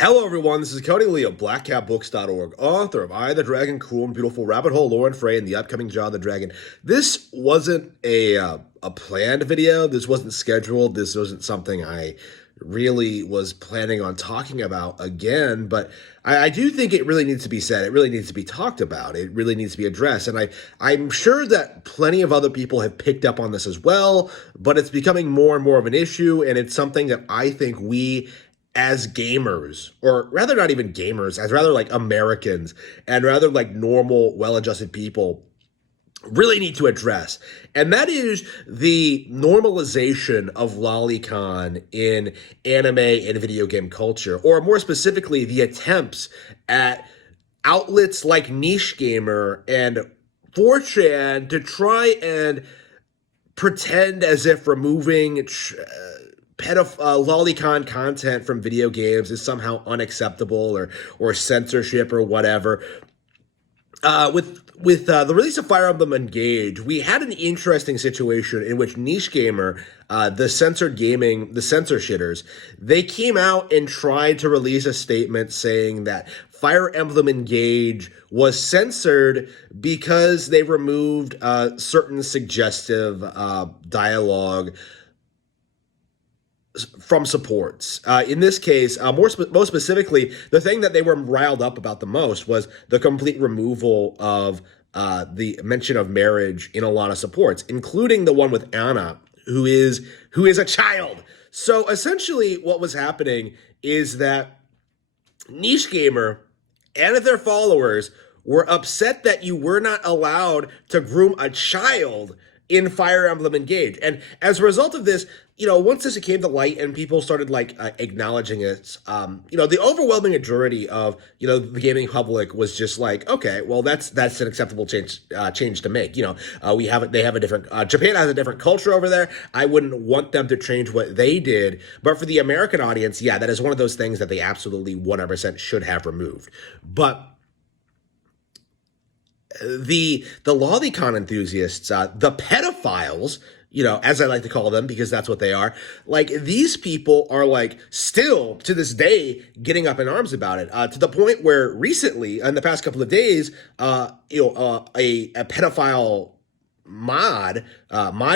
Hello everyone, this is Cody Lee of BlackCatBooks.org, author of I, the Dragon, Cool and Beautiful, Rabbit Hole, Lore and Frey, and the upcoming Jaw the Dragon. This wasn't a planned video, this wasn't scheduled, this wasn't something I really was planning on talking about again, but I do think it really needs to be said, it really needs to be talked about, it really needs to be addressed, and I'm sure that plenty of other people have picked up on this as well, but it's becoming more and more of an issue, and it's something that I think we as gamers, or rather not even gamers, as rather like Americans and rather like normal, well-adjusted people really need to address. And that is the normalization of lolicon in anime and video game culture, or more specifically, the attempts at outlets like NICHEGAMER and 4chan to try and pretend as if removing lolicon content from video games is somehow unacceptable or censorship or whatever. With the release of Fire Emblem Engage, we had an interesting situation in which NICHEGAMER, the censor shitters, they came out and tried to release a statement saying that Fire Emblem Engage was censored because they removed certain suggestive dialogue from supports. In this case, most specifically, the thing that they were riled up about the most was the complete removal of the mention of marriage in a lot of supports, including the one with Anna, who is a child. So essentially, what was happening is that NICHEGAMER and their followers were upset that you were not allowed to groom a child in Fire Emblem Engage. And as a result of this, once this came to light and people started acknowledging it, the overwhelming majority of, the gaming public was just like, okay, well, that's an acceptable change to make. They have a different, Japan has a different culture over there. I wouldn't want them to change what they did. But for the American audience, yeah, that is one of those things that they absolutely 100% should have removed. But the lolicon enthusiasts, the pedophiles, as I like to call them, because that's what they are, these people are still to this day getting up in arms about it, to the point where recently, in the past couple of days, a pedophile mod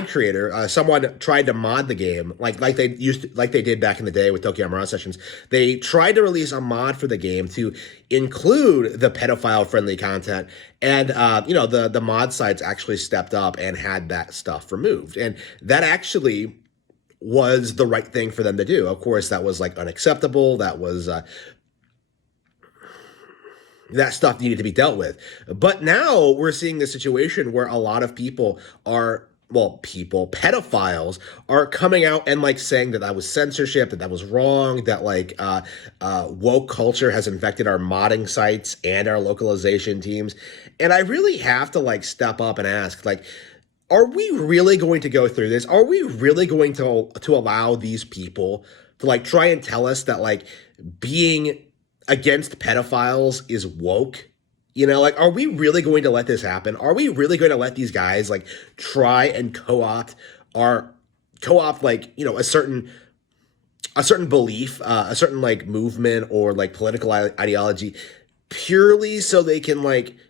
creator, someone tried to mod the game like they did back in the day with Tokyo Mirage Sessions. They tried to release a mod for the game to include the pedophile friendly content, and the mod sites actually stepped up and had that stuff removed, and that actually was the right thing for them to do. Of course, that was unacceptable. That was that stuff needed to be dealt with. But now we're seeing the situation where a lot of people are, pedophiles are coming out and saying that was censorship, that was wrong, that woke culture has infected our modding sites and our localization teams. And I really have to step up and ask, are we really going to go through this? Are we really going to allow these people to try and tell us that being against pedophiles is woke? Are we really going to let this happen? Are we really going to let these guys try and co-opt a certain belief, a certain movement or political ideology purely so they can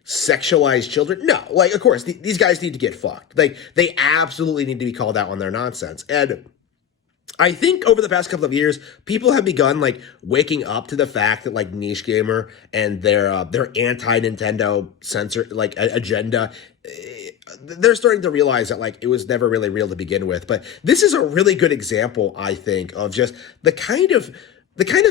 sexualize children? No, of course these guys need to get fucked. They absolutely need to be called out on their nonsense. And I think over the past couple of years, people have begun waking up to the fact that NICHEGAMER and their anti-Nintendo censor agenda, they're starting to realize that it was never really real to begin with. But this is a really good example, I think, of just the kind of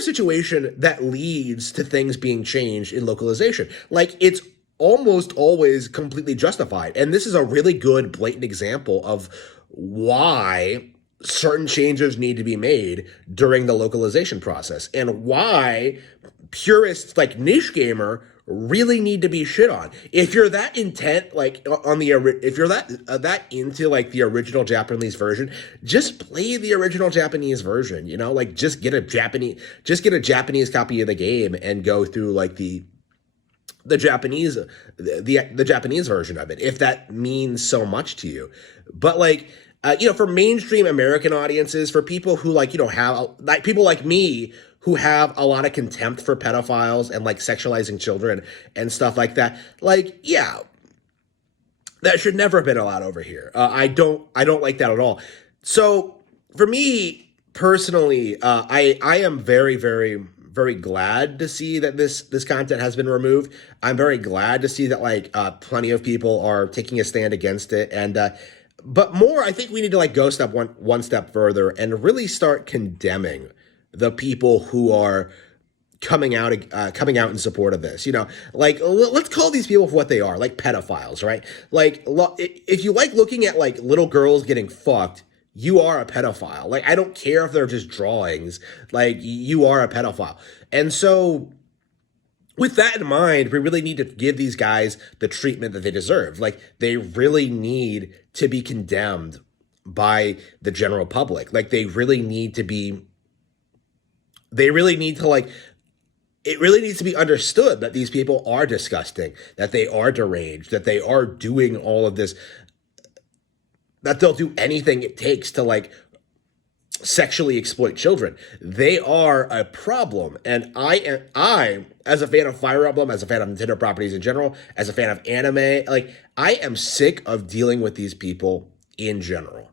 situation that leads to things being changed in localization. It's almost always completely justified, and this is a really good blatant example of why certain changes need to be made during the localization process, and why purists like NICHEGAMER really need to be shit on. If you're that intent, if you're that into the original Japanese version, just play the original Japanese version. Just get a Japanese copy of the game and go through the Japanese version of it, if that means so much to you. But for mainstream American audiences, for people who have people like me who have a lot of contempt for pedophiles and like sexualizing children and stuff like that. Like, yeah, that should never have been allowed over here. I don't like that at all. So for me personally, I am very, very, very glad to see that this content has been removed. I'm very glad to see that like plenty of people are taking a stand against it, and but more, I think we need to like go one step further and really start condemning the people who are coming out in support of this. Like let's call these people for what they are, like pedophiles, right? Like if you like looking at like little girls getting fucked, you are a pedophile. Like I don't care if they're just drawings, like you are a pedophile. And so with that in mind, we really need to give these guys the treatment that they deserve. Like they really need to be condemned by the general public. Like they really need to like it really needs to be understood that these people are disgusting, that they are deranged, that they are doing all of this, that they'll do anything it takes to like sexually exploit children. They are a problem. And I, as a fan of Fire Emblem, as a fan of Nintendo properties in general, as a fan of anime, like I am sick of dealing with these people in general.